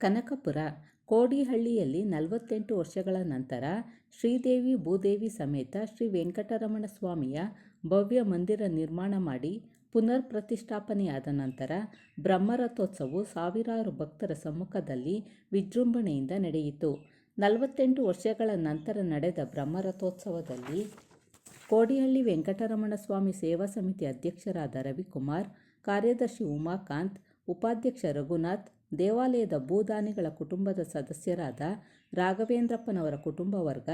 ಕನಕಪುರ ಕೋಡಿಹಳ್ಳಿಯಲ್ಲಿ 48 ವರ್ಷಗಳ ನಂತರ ಶ್ರೀದೇವಿ ಭೂದೇವಿ ಸಮೇತ ಶ್ರೀ ವೆಂಕಟರಮಣ ಸ್ವಾಮಿಯ ಭವ್ಯ ಮಂದಿರ ನಿರ್ಮಾಣ ಮಾಡಿ ಪುನರ್ ಪ್ರತಿಷ್ಠಾಪನೆಯಾದ ನಂತರ ಬ್ರಹ್ಮರಥೋತ್ಸವವು ಸಾವಿರಾರು ಭಕ್ತರ ಸಮ್ಮುಖದಲ್ಲಿ ವಿಜೃಂಭಣೆಯಿಂದ ನಡೆಯಿತು. 48 ವರ್ಷಗಳ ನಂತರ ನಡೆದ ಬ್ರಹ್ಮರಥೋತ್ಸವದಲ್ಲಿ ಕೋಡಿಹಳ್ಳಿ ವೆಂಕಟರಮಣ ಸ್ವಾಮಿ ಸೇವಾ ಸಮಿತಿ ಅಧ್ಯಕ್ಷರಾದ ರವಿಕುಮಾರ್, ಕಾರ್ಯದರ್ಶಿ ಉಮಾಕಾಂತ್, ಉಪಾಧ್ಯಕ್ಷ ರಘುನಾಥ್, ದೇವಾಲಯದ ಭೂದಾನಿಗಳ ಕುಟುಂಬದ ಸದಸ್ಯರಾದ ರಾಘವೇಂದ್ರಪ್ಪನವರ ಕುಟುಂಬ ವರ್ಗ,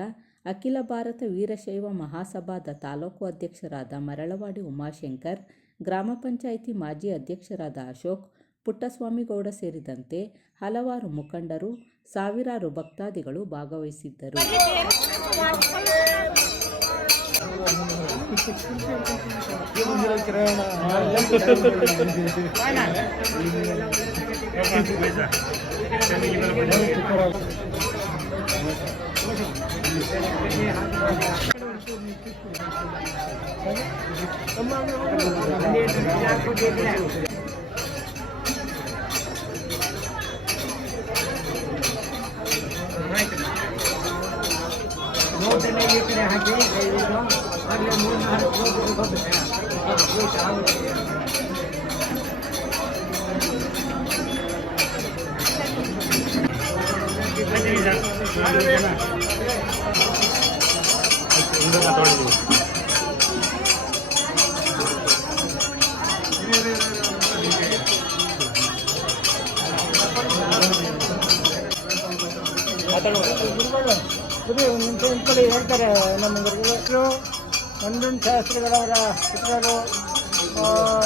ಅಖಿಲ ಭಾರತ ವೀರಶೈವ ಮಹಾಸಭಾದ ತಾಲೂಕು ಅಧ್ಯಕ್ಷರಾದ ಮರಳವಾಡಿ ಉಮಾಶಂಕರ್, ಗ್ರಾಮ ಪಂಚಾಯಿತಿ ಮಾಜಿ ಅಧ್ಯಕ್ಷರಾದ ಅಶೋಕ್, ಪುಟ್ಟಸ್ವಾಮಿಗೌಡ ಸೇರಿದಂತೆ ಹಲವಾರು ಮುಖಂಡರು, ಸಾವಿರಾರು ಭಕ್ತಾದಿಗಳು ಭಾಗವಹಿಸಿದ್ದರು. ಹೇಳ್ತಾರೆ ನಮ್ಮ ಗುರುಗಳು ನಂದನ್ ಶಾಸ್ತ್ರಿಗಳವರ ಪುತ್ರರು,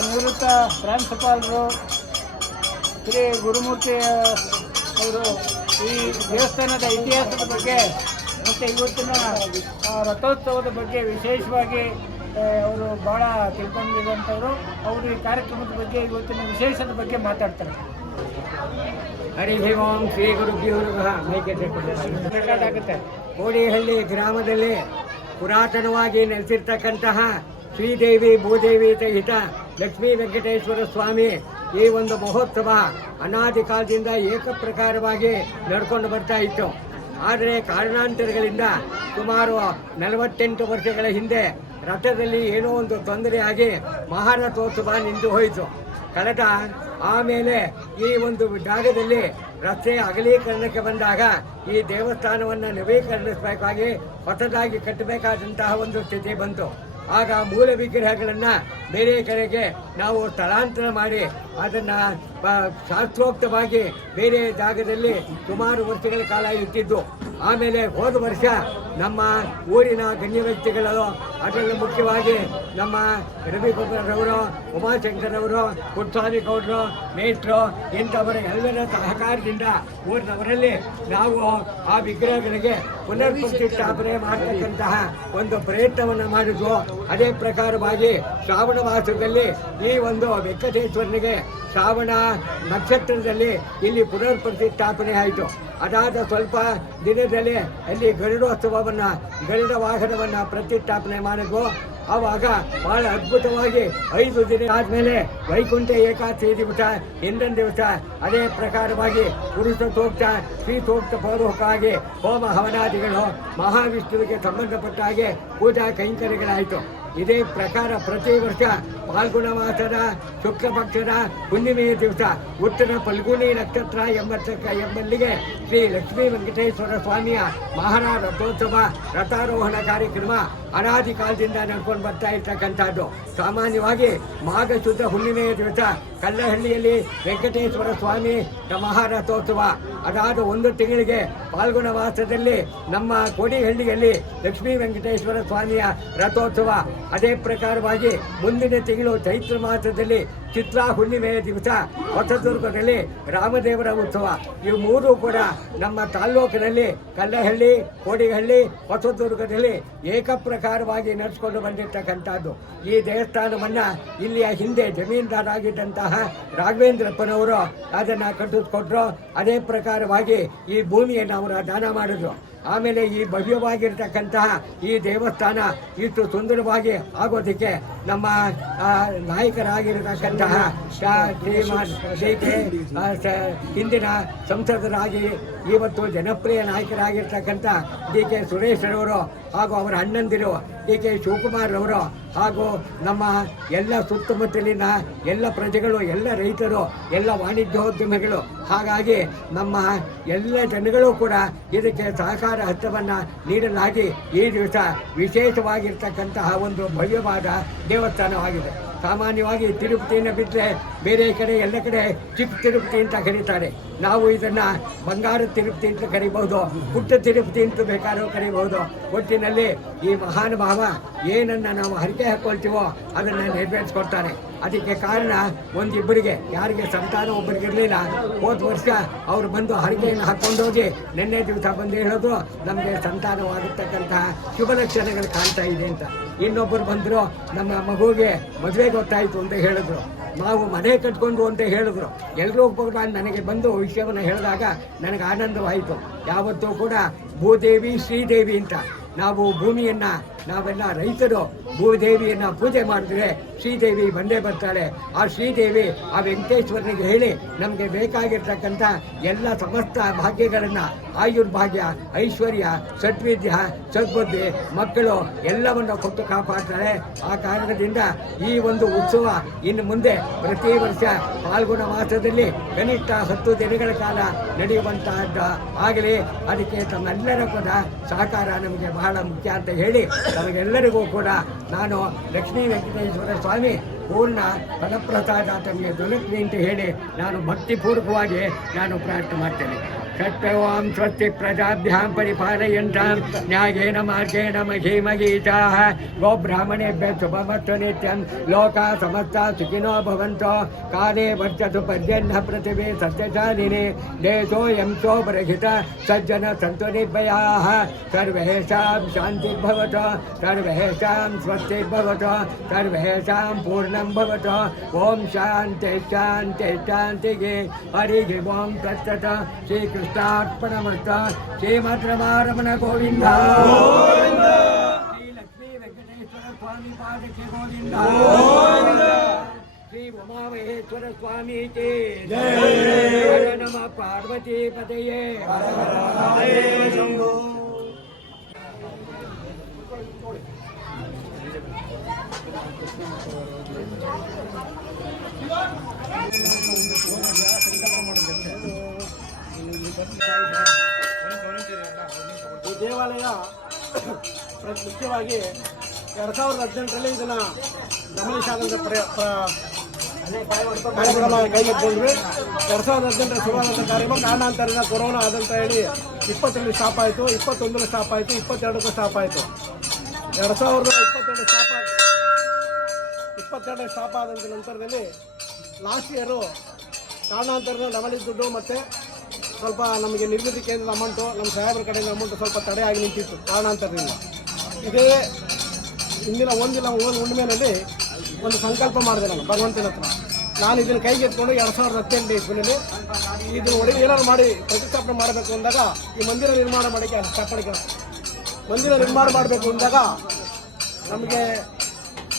ನಿವೃತ್ತ ಪ್ರಾಂಶುಪಾಲರು ಶ್ರೀ ಗುರುಮೂರ್ತಿ ಅವರು ಈ ದೇವಸ್ಥಾನದ ಇತಿಹಾಸದ ಬಗ್ಗೆ ಮತ್ತು ಇವತ್ತಿನ ರಥೋತ್ಸವದ ಬಗ್ಗೆ ವಿಶೇಷವಾಗಿ ಅವರು ಭಾಳ ತಿಳ್ಕೊಂಡಿರುವಂಥವ್ರು. ಅವರು ಈ ಕಾರ್ಯಕ್ರಮದ ಬಗ್ಗೆ ಇವತ್ತಿನ ವಿಶೇಷದ ಬಗ್ಗೆ ಮಾತಾಡ್ತಾರೆ. ಹರಿ ಓಂ ಶ್ರೀ ಗುರುಭ್ಯೋ ನಮಃ. ಆಗುತ್ತೆ ಕೋಡಿಹಳ್ಳಿ ಗ್ರಾಮದಲ್ಲಿ ಪುರಾತನವಾಗಿ ನೆಲೆಸಿರ್ತಕ್ಕಂತಹ ಶ್ರೀದೇವಿ ಭೂದೇವಿ ಸಹಿತ ಲಕ್ಷ್ಮೀ ವೆಂಕಟೇಶ್ವರ ಸ್ವಾಮಿ ಈ ಒಂದು ಮಹೋತ್ಸವ ಅನಾದಿ ಕಾಲದಿಂದ ಏಕಪ್ರಕಾರವಾಗಿ ನಡ್ಕೊಂಡು ಬರ್ತಾ ಇತ್ತು. ಆದರೆ ಕಾರಣಾಂತರಗಳಿಂದ ಸುಮಾರು 48 ವರ್ಷಗಳ ಹಿಂದೆ ರಥದಲ್ಲಿ ಏನೋ ಒಂದು ತೊಂದರೆಯಾಗಿ ಮಹಾರಥೋತ್ಸವ ನಿಂತು ಹೋಯಿತು. ಕಳೆದ ಆಮೇಲೆ ಈ ಒಂದು ಜಾಗದಲ್ಲಿ ರಸ್ತೆ ಅಗಲೀಕರಣಕ್ಕೆ ಬಂದಾಗ ಈ ದೇವಸ್ಥಾನವನ್ನು ನವೀಕರಿಸಬೇಕಾಗಿ ಹೊಸದಾಗಿ ಕಟ್ಟಬೇಕಾದಂತಹ ಒಂದು ಸ್ಥಿತಿ ಬಂತು. ಆಗ ಮೂಲ ವಿಗ್ರಹಗಳನ್ನು ಬೇರೆ ಕಡೆಗೆ ನಾವು ಸ್ಥಳಾಂತರ ಮಾಡಿ ಅದನ್ನು ಶಾಸ್ತ್ರೋಕ್ತವಾಗಿ ಬೇರೆ ಜಾಗದಲ್ಲಿ ಸುಮಾರು ವರ್ಷಗಳ ಕಾಲ ಇಟ್ಟಿದ್ದು. ಆಮೇಲೆ ಹೋದ ವರ್ಷ ನಮ್ಮ ಊರಿನ ಗಣ್ಯ ವ್ಯಕ್ತಿಗಳು, ಅದರಲ್ಲಿ ಮುಖ್ಯವಾಗಿ ನಮ್ಮ ರವಿಕುಮಾರವರು, ಉಮಾಶಂಕರವರು, ಪುಟ್ಟಸ್ವಾಮಿ ಗೌಡರು, ಮೇಟ್ರು ಇಂಥವರ ಎಲ್ಲರ ಸಹಕಾರದಿಂದ ಊರಿನವರಲ್ಲಿ ನಾವು ಆ ವಿಗ್ರಹಗಳಿಗೆ ಪುನರ್ ಪ್ರತಿಷ್ಠಾಪನೆ ಮಾಡತಕ್ಕಂತಹ ಒಂದು ಪ್ರಯತ್ನವನ್ನು ಮಾಡಿದ್ವು. ಅದೇ ಪ್ರಕಾರವಾಗಿ ಶ್ರಾವಣ ಮಾಸದಲ್ಲಿ ಈ ಒಂದು ವೆಂಕಟೇಶ್ವರನಿಗೆ ಶ್ರಾವಣ ನಕ್ಷತ್ರದಲ್ಲಿ ಇಲ್ಲಿ ಪುನರ್ ಪ್ರತಿಷ್ಠಾಪನೆ ಆಯಿತು. ಅದಾದ ಸ್ವಲ್ಪ ದಿನದಲ್ಲಿ ಅಲ್ಲಿ ಗರುಡ ವಾಹನವನ್ನು ಪ್ರತಿಷ್ಠಾಪನೆ ಮಾಡಿದ್ವು. ಆವಾಗ ಬಹಳ ಅದ್ಭುತವಾಗಿ 5 ದಿನ ಆದಮೇಲೆ ವೈಕುಂಠ ಏಕಾದಶಿ ದಿವಸ ಹಿಂದಿನ ದಿವಸ ಅದೇ ಪ್ರಕಾರವಾಗಿ ಪುರುಷ ಸೂಕ್ತ, ಸ್ತ್ರೀ ಸೂಕ್ತ ಪೂರ್ವಕವಾಗಿ ಹೋಮ ಹವನಾದಿಗಳು ಮಹಾವಿಷ್ಣುವಿಗೆ ಸಂಬಂಧಪಟ್ಟ ಹಾಗೆ ಪೂಜಾ ಕೈಂಕರ್ಯಗಳಾಯಿತು. ಇದೇ ಪ್ರಕಾರ ಪ್ರತಿ ವರ್ಷ ಫಾಲ್ಗುಣ ಮಾಸದ ಶುಕ್ಲ ಪಕ್ಷದ ಹುಣ್ಣಿಮೆಯ ದಿವಸ ಉತ್ತರ ಫಲ್ಗುಣಿ ನಕ್ಷತ್ರ ಎಂಬಲ್ಲಿಗೆ ಶ್ರೀ ಲಕ್ಷ್ಮೀ ವೆಂಕಟೇಶ್ವರ ಸ್ವಾಮಿಯ ಮಹಾರಥೋತ್ಸವ ರಥಾರೋಹಣ ಕಾರ್ಯಕ್ರಮ ಅನಾದಿ ಕಾಲದಿಂದ ನಡ್ಕೊಂಡು ಬರ್ತಾ ಇರ್ತಕ್ಕಂಥದ್ದು. ಸಾಮಾನ್ಯವಾಗಿ ಮಾಘ ಶುದ್ಧ ಹುಣ್ಣಿಮೆಯ ದಿವಸ ಕಲ್ಲಹಳ್ಳಿಯಲ್ಲಿ ವೆಂಕಟೇಶ್ವರ ಸ್ವಾಮಿ ಮಹಾರಥೋತ್ಸವ. ಅದಾದ 1 ತಿಂಗಳಿಗೆ ಫಾಲ್ಗುಣ ಮಾಸದಲ್ಲಿ ನಮ್ಮ ಕೋಡಿಹಳ್ಳಿಯಲ್ಲಿ ಲಕ್ಷ್ಮೀ ವೆಂಕಟೇಶ್ವರ ಸ್ವಾಮಿಯ ರಥೋತ್ಸವ. ಅದೇ ಪ್ರಕಾರವಾಗಿ ಮುಂದಿನ ತಿಂಗಳು ಚೈತ್ರ ಮಾಸದಲ್ಲಿ ಚಿತ್ರಾ ಹುಣ್ಣಿಮೆಯ ದಿವಸ ಹೊಸದುರ್ಗದಲ್ಲಿ ರಾಮದೇವರ ಉತ್ಸವ. ಇವು 3 ಕೂಡ ನಮ್ಮ ತಾಲ್ಲೂಕಿನಲ್ಲಿ ಕಲ್ಲಹಳ್ಳಿ, ಕೋಡಿಹಳ್ಳಿ, ಹೊಸದುರ್ಗದಲ್ಲಿ ಏಕಪ್ರಕಾರವಾಗಿ ನಡೆಸಿಕೊಂಡು ಬಂದಿರತಕ್ಕಂಥದ್ದು. ಈ ದೇವಸ್ಥಾನವನ್ನು ಇಲ್ಲಿಯ ಹಿಂದೆ ಜಮೀನ್ದಾರಾಗಿದ್ದಂತಹ ರಾಘವೇಂದ್ರಪ್ಪನವರು ಅದನ್ನು ಕಟ್ಟಿಸ್ಕೊಟ್ರು. ಅದೇ ಪ್ರಕಾರವಾಗಿ ಈ ಭೂಮಿಯನ್ನು ಅವರು ದಾನ ಮಾಡಿದ್ರು. ಆಮೇಲೆ ಈ ಭವ್ಯವಾಗಿರ್ತಕ್ಕಂತಹ ಈ ದೇವಸ್ಥಾನ ಇಷ್ಟು ಸುಂದರವಾಗಿ ಆಗೋದಕ್ಕೆ ನಮ್ಮ ನಾಯಕರಾಗಿರತಕ್ಕಂತಹ ಶ್ರೀಮಾನ್ ಹಿಂದಿನ ಸಂಸದರಾಗಿ ಇವತ್ತು ಜನಪ್ರಿಯ ನಾಯಕರಾಗಿರ್ತಕ್ಕಂಥ DK ಸುರೇಶ್ರವರು ಹಾಗೂ ಅವರ ಅಣ್ಣಂದಿರು DK ಶಿವಕುಮಾರ್ ಅವರು ಹಾಗೂ ನಮ್ಮ ಎಲ್ಲ ಸುತ್ತಮುತ್ತಲಿನ ಎಲ್ಲ ಪ್ರಜೆಗಳು, ಎಲ್ಲ ರೈತರು, ಎಲ್ಲ ವಾಣಿಜ್ಯೋದ್ಯಮಿಗಳು, ಹಾಗಾಗಿ ನಮ್ಮ ಎಲ್ಲ ಜನಗಳು ಕೂಡ ಇದಕ್ಕೆ ಸಹಕಾರ ಹಸ್ತವನ್ನು ನೀಡಲಾಗಿ ಈ ದಿವಸ ವಿಶೇಷವಾಗಿರ್ತಕ್ಕಂತಹ ಒಂದು ಭವ್ಯವಾದ ದೇವಸ್ಥಾನವಾಗಿದೆ. ಸಾಮಾನ್ಯವಾಗಿ ತಿರುಪತಿಯನ್ನು ಬಿಟ್ಟರೆ ಬೇರೆ ಕಡೆ ಎಲ್ಲ ಕಡೆ ಚಿಕ್ಕ ತಿರುಪತಿ ಅಂತ ಕರೀತಾರೆ. ನಾವು ಇದನ್ನು ಬಂಗಾರದ ತಿರುಪತಿ ಅಂತ ಕರಿಬಹುದು, ಪುಟ್ಟ ತಿರುಪತಿ ಅಂತ ಬೇಕಾದ್ರೂ ಕರಿಬಹುದು. ಒಟ್ಟಿನಲ್ಲಿ ಈ ಮಹಾನುಭಾವ ಏನನ್ನು ನಾವು ಹರಕೆ ಹಾಕ್ಕೊಳ್ತೀವೋ ಅದನ್ನು ನೆರವೇರಿಸ್ಕೊಡ್ತಾನೆ. ಅದಕ್ಕೆ ಕಾರಣ ಒಂದಿಬ್ಬರಿಗೆ, ಯಾರಿಗೆ ಸಂತಾನ ಒಬ್ಬರಿಗಿರಲಿಲ್ಲ, ಹೋದ ವರ್ಷ ಅವರು ಬಂದು ಹರಕೆಯನ್ನು ಹಾಕ್ಕೊಂಡೋಗಿ ನಿನ್ನೆ ದಿವಸ ಬಂದು ಹೇಳೋದು ನಮಗೆ ಸಂತಾನವಾಗಿರ್ತಕ್ಕಂತಹ ಶುಭ ಲಕ್ಷಣಗಳು ಕಾಣ್ತಾ ಇದೆ ಅಂತ. ಇನ್ನೊಬ್ಬರು ಬಂದರು, ನಮ್ಮ ಮಗುವಿಗೆ ಮದುವೆ ಗೊತ್ತಾಯಿತು ಅಂತ ಹೇಳಿದ್ರು, ನಾವು ಮನೆ ಕಟ್ಕೊಂಡು ಅಂತ ಹೇಳಿದ್ರು. ಎಲ್ಲರೂ ಕೂಡ ನನಗೆ ಬಂದು ವಿಷಯವನ್ನು ಹೇಳಿದಾಗ ನನಗೆ ಆನಂದವಾಯಿತು. ಯಾವತ್ತೂ ಕೂಡ ಭೂದೇವಿ ಶ್ರೀದೇವಿ ಅಂತ ನಾವು ಭೂಮಿಯನ್ನು, ನಾವೆಲ್ಲ ರೈತರು ಭೂದೇವಿಯನ್ನು ಪೂಜೆ ಮಾಡಿದ್ರೆ ಶ್ರೀದೇವಿ ಬಂದೇ ಬರ್ತಾಳೆ. ಆ ಶ್ರೀದೇವಿ ಆ ವೆಂಕಟೇಶ್ವರನಿಗೆ ಹೇಳಿ ನಮಗೆ ಬೇಕಾಗಿರ್ತಕ್ಕಂಥ ಎಲ್ಲ ಸಮಸ್ತ ಭಾಗ್ಯಗಳನ್ನು, ಆಯುರ್ಭಾಗ್ಯ, ಐಶ್ವರ್ಯ, ಸದ್ವಿದ್ಯ, ಸದ್ಬುದ್ಧಿ, ಮಕ್ಕಳು ಎಲ್ಲವನ್ನು ಕೊಟ್ಟು ಕಾಪಾಡ್ತಾಳೆ. ಆ ಕಾರಣದಿಂದ ಈ ಒಂದು ಉತ್ಸವ ಇನ್ನು ಮುಂದೆ ಪ್ರತಿ ವರ್ಷ ಫಾಲ್ಗುಣ ಮಾಸದಲ್ಲಿ ಕನಿಷ್ಠ 10 ದಿನಗಳ ಕಾಲ ನಡೆಯುವಂತಹದ್ದು ಆಗಲಿ. ಅದಕ್ಕೆ ತಮ್ಮೆಲ್ಲರ ಕೂಡ ಸಹಕಾರ ನಮಗೆ ಬಹಳ ಮುಖ್ಯ ಅಂತ ಹೇಳಿ ನಮಗೆಲ್ಲರಿಗೂ ಕೂಡ ನಾನು ಲಕ್ಷ್ಮೀ ವೆಂಕಟೇಶ್ವರ ಸ್ವಾಮಿ ಪೂರ್ಣ ಫಲಪ್ರಸಾದ ತಮಗೆ ದೊರಕಲಿ ಅಂತ ಹೇಳಿ ನಾನು ಭಕ್ತಿಪೂರ್ವಕವಾಗಿ ನಾನು ಪ್ರಾರ್ಥನೆ ಮಾಡ್ತೇನೆ. ಸತ್ಯವಾಂ ಸ್ವಸ್ತಿ ಪ್ರಜಾಭ್ಯಾಂ ಪರಿಪಾಲಯಂತಾಂ ನ್ಯಾಯೇನ ಮಾರ್ಗೇಣ ಮಹೀಮಗೀತಾಃ ಗೋಬ್ರಾಹ್ಮಣೇಭ್ಯಃ ಶುಭಮಸ್ತು ನಿತ್ಯಂ ಲೋಕಾಃ ಸಮಸ್ತಾಃ ಸುಖಿನೋ ಭವಂತು ಕಾಲೇ ವರ್ಷತು ಪರ್ಜನ್ಯಃ ಪೃಥಿವೀ ಸಸ್ಯಶಾಲಿನಿ ದೇಶೋऽಯಂ ಶೋಭರಹಿತಃ ಸಜ್ಜನ ಸಂತು ನಿರ್ಭಯಾಃ ಸರ್ವೇಷಾಂ ಶಾಂತಿರ್ಭವತು ಸರ್ವೇಷಾಂ ಸ್ವಸ್ತಿರ್ಭವತು ಸರ್ವೇಷಾಂ ಪೂರ್ಣಂ ಭವತು. ಓಂ ಶಾಂತಿ ಶಾಂತಿ ಶಾಂತಿಗೆ. ಹರಿಃ ಓಂ ತತ್ಸತ್. ಶ್ರೀಕೃಷ್ಣಾರ್ಪಣಮಸ್ತು. ಶ್ರೀಮದ್ರಮಾರಮಣ ಗೋವಿಂದ. ಶ್ರೀ ಲಕ್ಷ್ಮೀ ವೆಂಕಟೇಶ್ವರ ಸ್ವಾಮಿ ಪಾದಕ್ಕೆ ಗೋವಿಂದ. ಶ್ರೀ ಉಮಾಮಹೇಶ್ವರ ಸ್ವಾಮಿ ಕೇ ಜಯ. ನಮ ಪಾರ್ವತಿ ಪದಯೇ. ಈ ದೇವಾಲಯ ಮುಖ್ಯವಾಗಿ 2018ರಲ್ಲಿ ಇದನ್ನು ಗಮನಿಸಾದಂಥ ಕಾರ್ಯಕ್ರಮ ಕೈಗೆತ್ತಿಕೊಂಡ್ವಿ. 2018 ಶುರುವಾದಂಥ ಕಾರ್ಯಕ್ರಮ ಕಾರಣಾಂತರದಿಂದ ಕೊರೋನಾ ಆದಂತ ಹೇಳಿ 20ರಲ್ಲಿ ಸ್ಟಾಪ್ ಆಯಿತು, 21ರಲ್ಲಿ ಸ್ಟಾಪ್ ಆಯಿತು, 22ಕ್ಕೂ ಸ್ಟಾಪ್ ಆಯಿತು. 2022 ಸ್ಟಾಪ್ ಆದಂಥ ನಂತರದಲ್ಲಿ ಲಾಸ್ಟ್ ಇಯರು ಕಾರಣಾಂತರದಿಂದ ನಮ್ಮಲ್ಲಿ ದುಡ್ಡು ಮತ್ತು ಸ್ವಲ್ಪ ನಮಗೆ ನಿರ್ಮಿತಿ ಕೇಂದ್ರದ ಅಮೌಂಟು, ನಮ್ಮ ಸಾಹೇಬರ ಕಡೆಯಿಂದ ಅಮೌಂಟು ಸ್ವಲ್ಪ ತಡೆಯಾಗಿ ನಿಂತಿತ್ತು ಕಾರಣಾಂತರದಿಂದ. ಇದೇ ಇಂದಿನ ಒಂದಿನ ಹುಣ್ಣಿಮೆಯಲ್ಲಿ ಒಂದು ಸಂಕಲ್ಪ ಮಾಡಿದೆ ನಾನು ಭಗವಂತನ ಹತ್ರ. ನಾನು ಇದನ್ನು ಕೈಗೆತ್ಕೊಂಡು 2018 ಇಸ್ವಿನಲ್ಲಿ ಇದನ್ನು ಒಳಗೆ ಏನಾದ್ರು ಮಾಡಿ ಪ್ರತಿಷ್ಠಾಪನೆ ಮಾಡಬೇಕು ಅಂದಾಗ ಈ ಮಂದಿರ ನಿರ್ಮಾಣ ಮಾಡೋಕ್ಕೆ ಮಂದಿರ ನಿರ್ಮಾಣ ಮಾಡಬೇಕು ಅಂದಾಗ ನಮಗೆ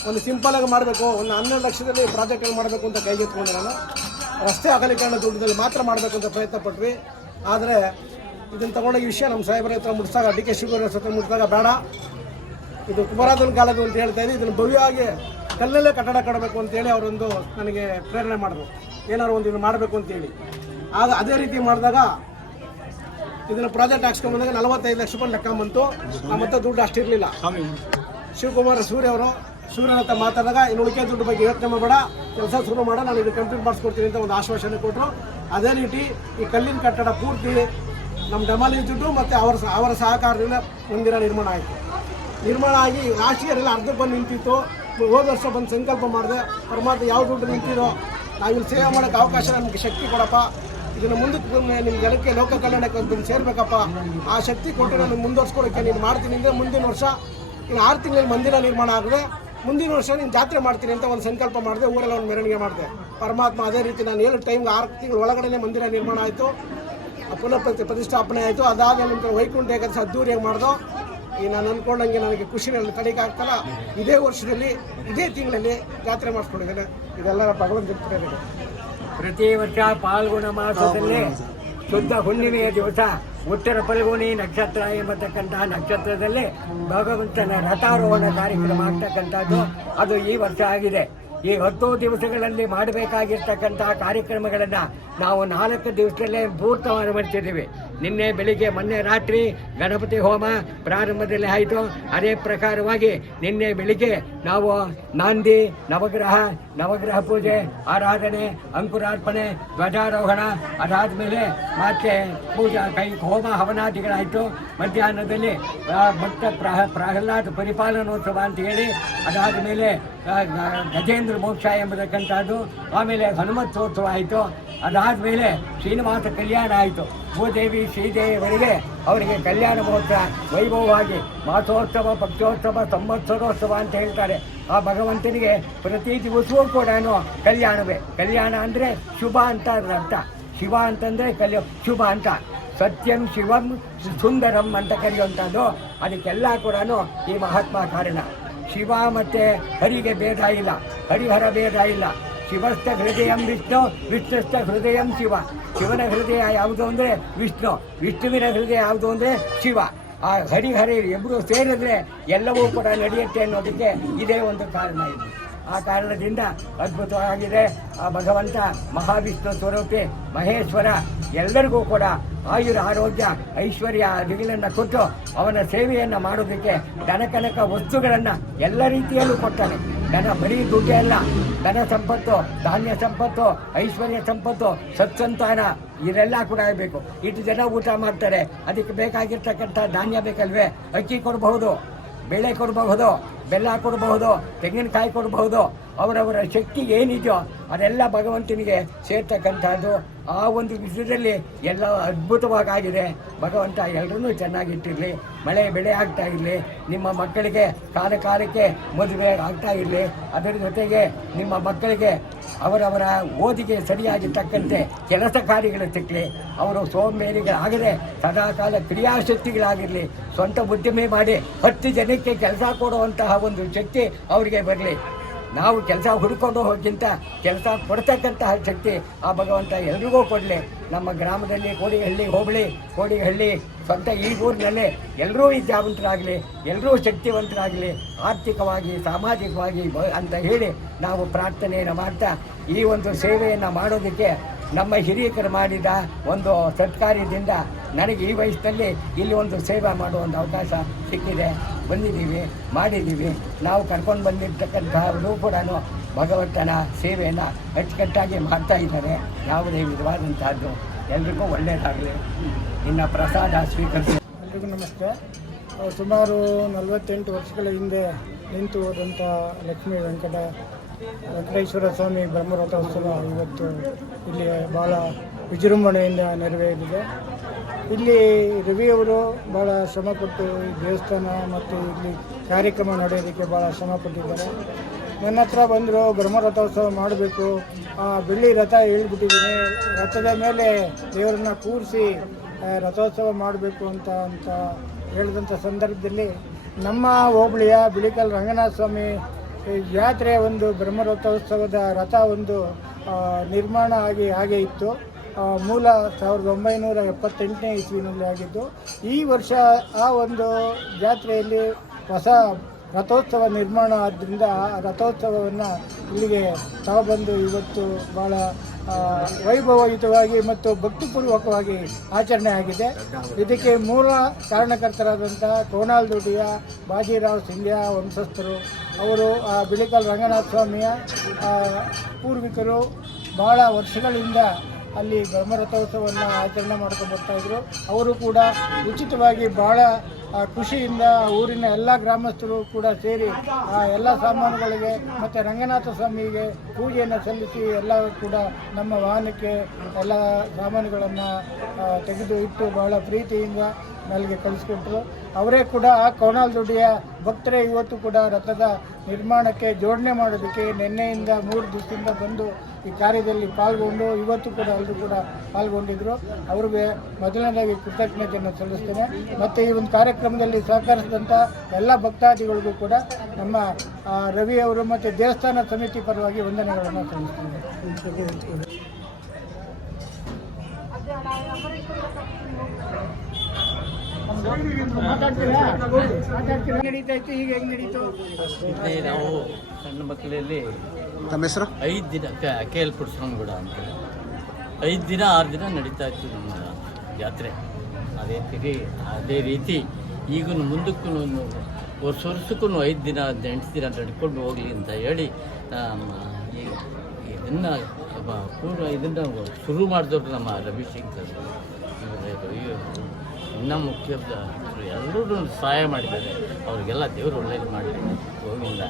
ಒಂದು ಸಿಂಪಲಾಗಿ ಮಾಡಬೇಕು, ಒಂದು 12 ಲಕ್ಷದಲ್ಲಿ ಪ್ರಾಜೆಕ್ಟ್ ಮಾಡಬೇಕು ಅಂತ ಕೈಗೆತ್ಕೊಂಡು ನಾನು ರಸ್ತೆ ಅಗಲೀಕರಣ ದುಡ್ಡದಲ್ಲಿ ಮಾತ್ರ ಮಾಡಬೇಕು ಅಂತ ಪ್ರಯತ್ನ ಪಟ್ವಿ. ಆದರೆ ಇದನ್ನು ತಗೊಂಡೋಗಿ ವಿಷಯ ನಮ್ಮ ಸಾಹೇಬರ ಹತ್ರ ಮುಟ್ಟಿಸಿದಾಗ, DK ಶಿವಕುಮಾರ್ ಹತ್ರ ಮುಟ್ಟಿಸಿದಾಗ ಬೇಡ, ಇದು ಕುಮಾರಧನ ಕಾಲದ್ದು ಅಂತ ಹೇಳ್ತಾ ಇದ್ದು, ಇದನ್ನು ಭವ್ಯವಾಗಿ ಕಲ್ಲಲ್ಲೇ ಕಟ್ಟಡ ಕಟ್ಟಬೇಕು ಅಂತೇಳಿ ಅವರೊಂದು ನನಗೆ ಪ್ರೇರಣೆ ಮಾಡಿದ್ರು, ಏನಾದ್ರು ಒಂದು ಇದನ್ನು ಮಾಡಬೇಕು ಅಂತೇಳಿ. ಆಗ ಅದೇ ರೀತಿ ಮಾಡಿದಾಗ ಇದನ್ನು ಪ್ರಾಜೆಕ್ಟ್ ಹಾಕ್ಸ್ಕೊಂಡ್ಬಂದಾಗ 45 ಲಕ್ಷ ರೂಪಾಯಿ ಲೆಕ್ಕ ಬಂತು. ನಮ್ಮ ಹತ್ರ ದುಡ್ಡು ಅಷ್ಟಿರಲಿಲ್ಲ. ಶಿವಕುಮಾರ್ ಸೂರ್ಯನ ಹತ್ರ ಮಾತಾಡಿದಾಗ ಇನ್ನು ಉಳಿಕೆ ದುಡ್ಡು ಬಗ್ಗೆ ಯೋಚನೆ ಮಾಡಬೇಡ, ಕೆಲಸ ಶುರು ಮಾಡ, ನಾನು ಇದು ಕಂಪ್ಲೀಟ್ ಮಾಡಿಸ್ಕೊಡ್ತೀನಿ ಅಂತ ಒಂದು ಆಶ್ವಾಸನೆ ಕೊಟ್ಟರು. ಅದೇ ರೀತಿ ಈ ಕಲ್ಲಿನ ಕಟ್ಟಡ ಪೂರ್ತಿ ನಮ್ಮ ಡೆಮಾಲಿಜ್ ದುಡ್ಡು ಮತ್ತು ಅವರ ಸಹಕಾರದಿಂದ ಮಂದಿರ ನಿರ್ಮಾಣ ಆಯಿತು. ನಿರ್ಮಾಣ ಆಗಿ ಲಾಸ್ಟ್ ಇಯರೆಲ್ಲ ಅರ್ಧಕ್ಕೆ ಬಂದು ನಿಂತಿತ್ತು. ಹೋದ ವರ್ಷ ಬಂದು ಸಂಕಲ್ಪ ಮಾಡಿದೆ, ಪರಮಾತ್ಮ ಯಾವ ದುಡ್ಡು ನಿಂತಿದೋ ನಾವಿಲ್ಲಿ ಸೇವೆ ಮಾಡೋಕ್ಕೆ ಅವಕಾಶ ನಮಗೆ ಶಕ್ತಿ ಕೊಡಪ್ಪ, ಇದನ್ನು ಮುಂದಕ್ಕೆ ನಿಮ್ಮ ಜನಕ್ಕೆ ಲೋಕ ಕಲ್ಯಾಣಕ್ಕೆ ಬಂದು ಸೇರ್ಬೇಕಪ್ಪ, ಆ ಶಕ್ತಿ ಕೊಟ್ಟು ನಾನು ಮುಂದುವರ್ಸ್ಕೊಡೋಕ್ಕೆ ನೀನು ಮಾಡ್ತೀನಿ ಅಂದರೆ ಮುಂದಿನ ವರ್ಷ ಇನ್ನು 6 ತಿಂಗಳಲ್ಲಿ ಮಂದಿರ ನಿರ್ಮಾಣ ಆಗಿದೆ, ಮುಂದಿನ ವರ್ಷ ನೀನು ಜಾತ್ರೆ ಮಾಡ್ತೀನಿ ಅಂತ ಒಂದು ಸಂಕಲ್ಪ ಮಾಡಿದೆ. ಊರೆಲ್ಲ ಒಂದು ಮೆರವಣಿಗೆ ಮಾಡಿದೆ. ಪರಮಾತ್ಮ ಅದೇ ರೀತಿ ನಾನು 7 ಟೈಮ್ಗೆ 6 ತಿಂಗಳ ಒಳಗಡೆ ಮಂದಿರ ನಿರ್ಮಾಣ ಆಯಿತು. ಪುನಃ ಪ್ರತಿಷ್ಠಾಪನೆ ಆಯಿತು. ಅದಾದ ನಂತರ ವೈಕುಂಠ ಏಕಾದಶಿ ಅದ್ದೂರಿಯಾಗಿ ಮಾಡಿದೋ. ಈ ನಾನು ಅಂದ್ಕೊಂಡಂಗೆ ನನಗೆ ಖುಷಿನಲ್ಲಿ ತಡೆಗೆ ಆಗ್ತಲ್ಲ, ಇದೇ ವರ್ಷದಲ್ಲಿ ಇದೇ ತಿಂಗಳಲ್ಲಿ ಜಾತ್ರೆ ಮಾಡಿಸ್ಕೊಂಡಿದ್ದೇನೆ. ಇದೆಲ್ಲ ಭಗವಂತ ಇರ್ತಾರೆ. ಪ್ರತಿ ವರ್ಷ ಫಾಲ್ಗುಣ ಮಾಸದಲ್ಲಿ ಶುದ್ಧ ಹುಣ್ಣಿಮೆಯ ದಿವಸ ಉತ್ತರ ಫಲ್ಗುಣಿ ನಕ್ಷತ್ರ ಎಂಬತಕ್ಕಂತಹ ನಕ್ಷತ್ರದಲ್ಲಿ ಭಗವಂತನ ರಥಾರೋಹಣ ಕಾರ್ಯಕ್ರಮ ಆಗ್ತಕ್ಕಂಥದ್ದು ಅದು ಈ ವರ್ಷ ಆಗಿದೆ. ಈ 10 ದಿವಸಗಳಲ್ಲಿ ಮಾಡಬೇಕಾಗಿರ್ತಕ್ಕಂತಹ ಕಾರ್ಯಕ್ರಮಗಳನ್ನು ನಾವು 4 ದಿವಸದಲ್ಲೇ ಪೂರ್ತಿ ಮಾಡ್ತಿದ್ದೀವಿ. ನಿನ್ನೆ ಬೆಳಿಗ್ಗೆ ಮೊನ್ನೆ ರಾತ್ರಿ ಗಣಪತಿ ಹೋಮ ಪ್ರಾರಂಭದಲ್ಲಿ ಆಯಿತು. ಅದೇ ಪ್ರಕಾರವಾಗಿ ನಿನ್ನೆ ಬೆಳಿಗ್ಗೆ ನಾವು ನಾಂದಿ ನವಗ್ರಹ ಪೂಜೆ, ಆರಾಧನೆ, ಅಂಕುರಾರ್ಪಣೆ, ಧ್ವಜಾರೋಹಣ, ಅದಾದಮೇಲೆ ಮತ್ತೆ ಪೂಜಾ ಹೋಮ ಹವನಾದಿಗಳಾಯಿತು. ಮಧ್ಯಾಹ್ನದಲ್ಲಿ ಭಕ್ತ ಪ್ರಹ್ಲಾದ ಪರಿಪಾಲನೋತ್ಸವ ಅಂತ ಹೇಳಿ, ಅದಾದ ಮೇಲೆ ಗಜೇಂದ್ರ ಮೋಕ್ಷ ಎಂಬತಕ್ಕಂಥದ್ದು, ಆಮೇಲೆ ಹನುಮಂತೋತ್ಸವ ಆಯಿತು. ಅದಾದಮೇಲೆ ಶ್ರೀನಿವಾಸ ಕಲ್ಯಾಣ ಆಯಿತು. ಭೂದೇವಿ ಶ್ರೀದೇವಿಯವರಿಗೆ ಅವರಿಗೆ ಕಲ್ಯಾಣ ಮಹೋತ್ಸವ ವೈಭವವಾಗಿ ಮಾಸೋತ್ಸವ, ಪಕ್ಷೋತ್ಸವ, ಸಂವತ್ಸರೋತ್ಸವ ಅಂತ ಹೇಳ್ತಾರೆ. ಆ ಭಗವಂತನಿಗೆ ಪ್ರತಿ ದಿವಸವೂ ಕೂಡ ಕಲ್ಯಾಣವೇ. ಕಲ್ಯಾಣ ಅಂದರೆ ಶುಭ ಅಂತ ಅರ್ಥ. ಶಿವ ಅಂತಂದರೆ ಶುಭ ಅಂತ. ಸತ್ಯಂ ಶಿವಂ ಸುಂದರಂ ಅಂತ ಕರೆಯುವಂಥದ್ದು. ಅದಕ್ಕೆಲ್ಲ ಕೂಡ ಈ ಮಹಾತ್ಮ ಕಾರಣ. ಶಿವ ಮತ್ತು ಹರಿಗೆ ಭೇದ ಇಲ್ಲ, ಹರಿಹರ ಭೇದ ಇಲ್ಲ. ಶಿವಸ್ಥ ಹೃದಯಂ ವಿಷ್ಣು, ವಿಷ್ಣುಸ್ಥ ಹೃದಯಂ ಶಿವ. ಶಿವನ ಹೃದಯ ಯಾವುದು ಅಂದರೆ ವಿಷ್ಣು, ವಿಷ್ಣುವಿನ ಹೃದಯ ಯಾವುದು ಅಂದರೆ ಶಿವ. ಆ ಹರಿಹರಿ ಇಬ್ಬರು ಸೇರಿದ್ರೆ ಎಲ್ಲವೂ ಕೂಡ ನಡೆಯುತ್ತೆ ಅನ್ನೋದಕ್ಕೆ ಇದೇ ಒಂದು ಕಾರಣ ಇದೆ. ಆ ಕಾರಣದಿಂದ ಅದ್ಭುತವಾಗಿದೆ. ಆ ಭಗವಂತ ಮಹಾವಿಷ್ಣು ಸ್ವರೂಪಿ ಮಹೇಶ್ವರ ಎಲ್ಲರಿಗೂ ಕೂಡ ಆಯುರ, ಆರೋಗ್ಯ, ಐಶ್ವರ್ಯ ದಿಗಿಲನ್ನು ಕೊಟ್ಟು ಅವನ ಸೇವೆಯನ್ನು ಮಾಡೋದಕ್ಕೆ ದನಕನಕ ವಸ್ತುಗಳನ್ನು ಎಲ್ಲ ರೀತಿಯಲ್ಲೂ ಕೊಡ್ತಾನೆ. ದನ ಬರೀ ದುಡ್ಡೇ ಅಲ್ಲ, ಧನ ಸಂಪತ್ತು, ಧಾನ್ಯ ಸಂಪತ್ತು, ಐಶ್ವರ್ಯ ಸಂಪತ್ತು, ಸತ್ಸಂತಾನ ಇದೆಲ್ಲ ಕೂಡ ಬೇಕು. ಇಷ್ಟು ಜನ ಊಟ ಮಾಡ್ತಾರೆ, ಅದಕ್ಕೆ ಬೇಕಾಗಿರ್ತಕ್ಕಂಥ ಧಾನ್ಯ ಬೇಕಲ್ವೇ? ಅಕ್ಕಿ ಕೊಡಬಹುದು, ಬೇಳೆ ಕೊಡಬಹುದು, ಬೆಲ್ಲ ಕೊಡಬಹುದು, ತೆಂಗಿನಕಾಯಿ ಕೊಡಬಹುದು. ಅವರವರ ಶಕ್ತಿ ಏನಿದೆಯೋ ಅದೆಲ್ಲ ಭಗವಂತನಿಗೆ ಸೇರ್ತಕ್ಕಂಥದ್ದು. ಆ ಒಂದು ವಿಷಯದಲ್ಲಿ ಎಲ್ಲ ಅದ್ಭುತವಾಗಿದೆ. ಭಗವಂತ ಎಲ್ಲರೂ ಚೆನ್ನಾಗಿಟ್ಟಿರಲಿ, ಮಳೆ ಬೆಳೆ ಆಗ್ತಾ ಇರಲಿ, ನಿಮ್ಮ ಮಕ್ಕಳಿಗೆ ಕಾಲಕ್ಕೆ ಮದುವೆ ಆಗ್ತಾ ಇರಲಿ, ಅದರ ಜೊತೆಗೆ ನಿಮ್ಮ ಮಕ್ಕಳಿಗೆ ಅವರವರ ಓದಿಗೆ ಸರಿಯಾಗಿ ತಕ್ಕಂತೆ ಕೆಲಸ ಕಾರ್ಯಗಳು ಸಿಕ್ಕಲಿ, ಅವರು ಸೋಂಬೇರಿಗಳಾಗದೆ ಸದಾಕಾಲ ಕ್ರಿಯಾಶಕ್ತಿಗಳಾಗಿರಲಿ, ಸ್ವಂತ ಉದ್ಯಮ ಮಾಡಿ 10 ಜನಕ್ಕೆ ಕೆಲಸ ಕೊಡುವಂತಹ ಒಂದು ಶಕ್ತಿ ಅವರಿಗೆ ಬರಲಿ. ನಾವು ಕೆಲಸ ಹುಡುಕೊಂಡು ಹೋಗಿಂತ ಕೆಲಸ ಕೊಡ್ತಕ್ಕಂತಹ ಶಕ್ತಿ ಆ ಭಗವಂತ ಎಲ್ರಿಗೂ ಕೊಡಲಿ. ನಮ್ಮ ಗ್ರಾಮದಲ್ಲಿ ಕೋಡಿಹಳ್ಳಿ ಹೋಬಳಿ, ಕೋಡಿಹಳ್ಳಿ ಸ್ವಂತ ಈ ಊರಿನಲ್ಲಿ ಎಲ್ಲರೂ ವಿದ್ಯಾವಂತರಾಗಲಿ, ಎಲ್ಲರೂ ಶಕ್ತಿವಂತರಾಗಲಿ, ಆರ್ಥಿಕವಾಗಿ ಸಾಮಾಜಿಕವಾಗಿ ಅಂತ ಹೇಳಿ ನಾವು ಪ್ರಾರ್ಥನೆಯನ್ನು ಮಾಡ್ತಾ ಈ ಒಂದು ಸೇವೆಯನ್ನು ಮಾಡೋದಕ್ಕೆ ನಮ್ಮ ಹಿರಿಯಕರು ಮಾಡಿದ ಒಂದು ಸತ್ಕಾರ್ಯದಿಂದ ನನಗೆ ಈ ವಯಸ್ಸಿನಲ್ಲಿ ಇಲ್ಲಿ ಒಂದು ಸೇವೆ ಮಾಡುವ ಒಂದು ಅವಕಾಶ ಸಿಕ್ಕಿದೆ. ಬಂದಿದ್ದೀವಿ, ಮಾಡಿದ್ದೀವಿ. ನಾವು ಕರ್ಕೊಂಡು ಬಂದಿರ್ತಕ್ಕಂಥವರು ಕೂಡ ಭಗವಂತನ ಸೇವೆಯನ್ನು ಅಚ್ಚುಕಟ್ಟಾಗಿ ಮಾಡ್ತಾ ಇದ್ದಾರೆ. ಯಾವುದೇ ವಿಧವಾದಂಥದ್ದು ಎಲ್ರಿಗೂ ಒಳ್ಳೆಯದಾಗಲಿ. ಇನ್ನು ಪ್ರಸಾದ ಸ್ವೀಕರಿಸಿ. ಎಲ್ರಿಗೂ ನಮಸ್ತೆ. ಸುಮಾರು 48 ವರ್ಷಗಳ ಹಿಂದೆ ನಿಂತು ಹೋದಂಥ ಲಕ್ಷ್ಮೀ ವೆಂಕಟೇಶ್ವರ ಸ್ವಾಮಿ ಬ್ರಹ್ಮರಥೋತ್ಸವ ಇವತ್ತು ಇಲ್ಲಿ ಭಾಳ ವಿಜೃಂಭಣೆಯಿಂದ ನೆರವೇರಿದೆ. ಇಲ್ಲಿ ರವಿಯವರು ಭಾಳ ಶ್ರಮಪಟ್ಟು ಈ ದೇವಸ್ಥಾನ ಮತ್ತು ಇಲ್ಲಿ ಕಾರ್ಯಕ್ರಮ ನಡೆಯೋದಕ್ಕೆ ಭಾಳ ಶ್ರಮಪಟ್ಟಿದ್ದಾರೆ. ನನ್ನ ಹತ್ರ ಬಂದರು, ಬ್ರಹ್ಮರಥೋತ್ಸವ ಮಾಡಬೇಕು, ಬೆಳ್ಳಿ ರಥ ಹೇಳ್ಬಿಟ್ಟಿದ್ದೀನಿ, ರಥದ ಮೇಲೆ ದೇವರನ್ನ ಕೂರಿಸಿ ರಥೋತ್ಸವ ಮಾಡಬೇಕು ಅಂತ ಹೇಳಿದಂಥ ಸಂದರ್ಭದಲ್ಲಿ ನಮ್ಮ ಹೋಬಳಿಯ ಬಿಳಿಕಲ್ ರಂಗನಾಥ ಸ್ವಾಮಿ ಜಾತ್ರೆ ಒಂದು ಬ್ರಹ್ಮರಥೋತ್ಸವದ ರಥ ಒಂದು ನಿರ್ಮಾಣ ಹಾಗೆ ಇತ್ತು. ಮೂಲ 1978ನೇ ಇಸ್ವಿನಲ್ಲಿ ಆಗಿದ್ದು. ಈ ವರ್ಷ ಆ ಒಂದು ಜಾತ್ರೆಯಲ್ಲಿ ಹೊಸ ರಥೋತ್ಸವ ನಿರ್ಮಾಣ ಆದ್ದರಿಂದ ರಥೋತ್ಸವವನ್ನು ಇಲ್ಲಿಗೆ ತಗೊಬಂದು ಇವತ್ತು ಭಾಳ ವೈಭವಯುತವಾಗಿ ಮತ್ತು ಭಕ್ತಿಪೂರ್ವಕವಾಗಿ ಆಚರಣೆ ಆಗಿದೆ. ಇದಕ್ಕೆ ಮೂಲ ಕಾರಣಕರ್ತರಾದಂಥ ಕೋಣಾಲ್ ದೊಡ್ಡಿಯ ಬಾಜಿರಾವ್ ಸಿಂಧ್ಯಾ ವಂಶಸ್ಥರು, ಅವರು ಬಿಳಿಕಲ್ ರಂಗನಾಥ ಸ್ವಾಮಿಯ ಪೂರ್ವಿಕರು ಭಾಳ ವರ್ಷಗಳಿಂದ ಅಲ್ಲಿ ಬ್ರಹ್ಮರಥೋತ್ಸವವನ್ನು ಆಚರಣೆ ಮಾಡ್ಕೊಂಡು ಬರ್ತಾಯಿದ್ರು. ಅವರು ಕೂಡ ಉಚಿತವಾಗಿ ಭಾಳ ಖುಷಿಯಿಂದ ಊರಿನ ಎಲ್ಲ ಗ್ರಾಮಸ್ಥರು ಕೂಡ ಸೇರಿ ಎಲ್ಲ ಸಾಮಾನುಗಳಿಗೆ ಮತ್ತು ರಂಗನಾಥ ಸ್ವಾಮಿಗೆ ಪೂಜೆಯನ್ನು ಸಲ್ಲಿಸಿ ಎಲ್ಲ ಕೂಡ ನಮ್ಮ ವಾಹನಕ್ಕೆ ಎಲ್ಲ ಸಾಮಾನುಗಳನ್ನು ತೆಗೆದು ಇಟ್ಟು ಭಾಳ ಪ್ರೀತಿಯಿಂದ ಅಲ್ಲಿಗೆ ಕಳಿಸ್ಕೊಟ್ರು. ಅವರೇ ಕೂಡ ಕೋಣಾಲ್ ದೊಡ್ಡಿಯ ಭಕ್ತರೇ ಇವತ್ತು ಕೂಡ ರಥದ ನಿರ್ಮಾಣಕ್ಕೆ ಜೋಡಣೆ ಮಾಡೋದಕ್ಕೆ ನಿನ್ನೆಯಿಂದ 3 ದಿವಸದಿಂದ ಬಂದು ಈ ಕಾರ್ಯದಲ್ಲಿ ಪಾಲ್ಗೊಂಡು ಇವತ್ತು ಕೂಡ ಎಲ್ಲರೂ ಕೂಡ ಪಾಲ್ಗೊಂಡಿದ್ದರು. ಅವ್ರಿಗೆ ಮೊದಲನೇದಾಗಿ ಕೃತಜ್ಞತೆಯನ್ನು ಸಲ್ಲಿಸ್ತೇನೆ. ಮತ್ತು ಈ ಒಂದು ಕಾರ್ಯಕ್ರಮದಲ್ಲಿ ಸಹಕರಿಸಿದಂಥ ಎಲ್ಲ ಭಕ್ತಾದಿಗಳಿಗೂ ಕೂಡ ನಮ್ಮ ರವಿ ಅವರು ಮತ್ತು ದೇವಸ್ಥಾನ ಸಮಿತಿ ಪರವಾಗಿ ವಂದನೆಗಳನ್ನು ಸಲ್ಲಿಸ್ತೇನೆ. ನಡೀತಾ ಇತ್ತು, ಈಗ ಹೆಂಗೆ ನಡೀತು? ಇಲ್ಲಿ ನಾವು ಸಣ್ಣ ಮಕ್ಕಳಲ್ಲಿ ತಮ್ಮ ಹೆಸರು? 5 ದಿನ KL ಪುಟ್ಸ್ವಾಮಿಗೌಡ ಅಂತ 5 ದಿನ 6 ದಿನ ನಡೀತಾ ಇತ್ತು ನಮ್ಮ ಜಾತ್ರೆ. ಅದೇ ರೀತಿ ಈಗ ಮುಂದಕ್ಕೂ ವರ್ಷಕ್ಕೂ 5 ದಿನ 8 ದಿನ ನಡ್ಕೊಂಡು ಹೋಗಲಿ ಅಂತ ಹೇಳಿ ಇದನ್ನು ಶುರು ಮಾಡಿದವರು ನಮ್ಮ ರವಿಶಂಕರ್ ಇನ್ನೂ ಮುಖ್ಯ ಎಲ್ಲರೂ ಸಹಾಯ ಮಾಡಿದ್ದಾರೆ. ಅವ್ರಿಗೆಲ್ಲ ದೇವರು ಒಳ್ಳೇದು ಮಾಡಲಿ. ಗೋವಿಂದ.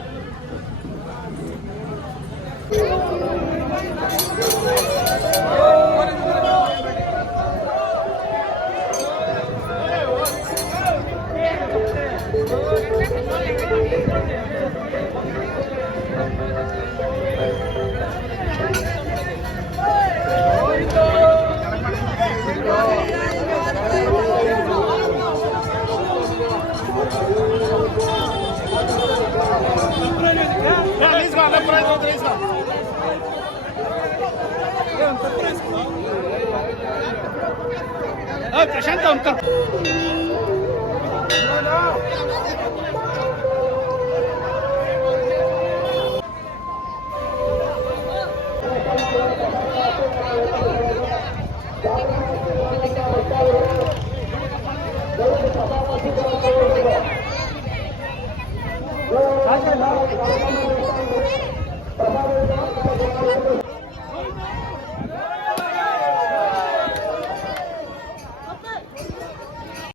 ಪ್ರಶಾಂತ ಅಂತ Gracias.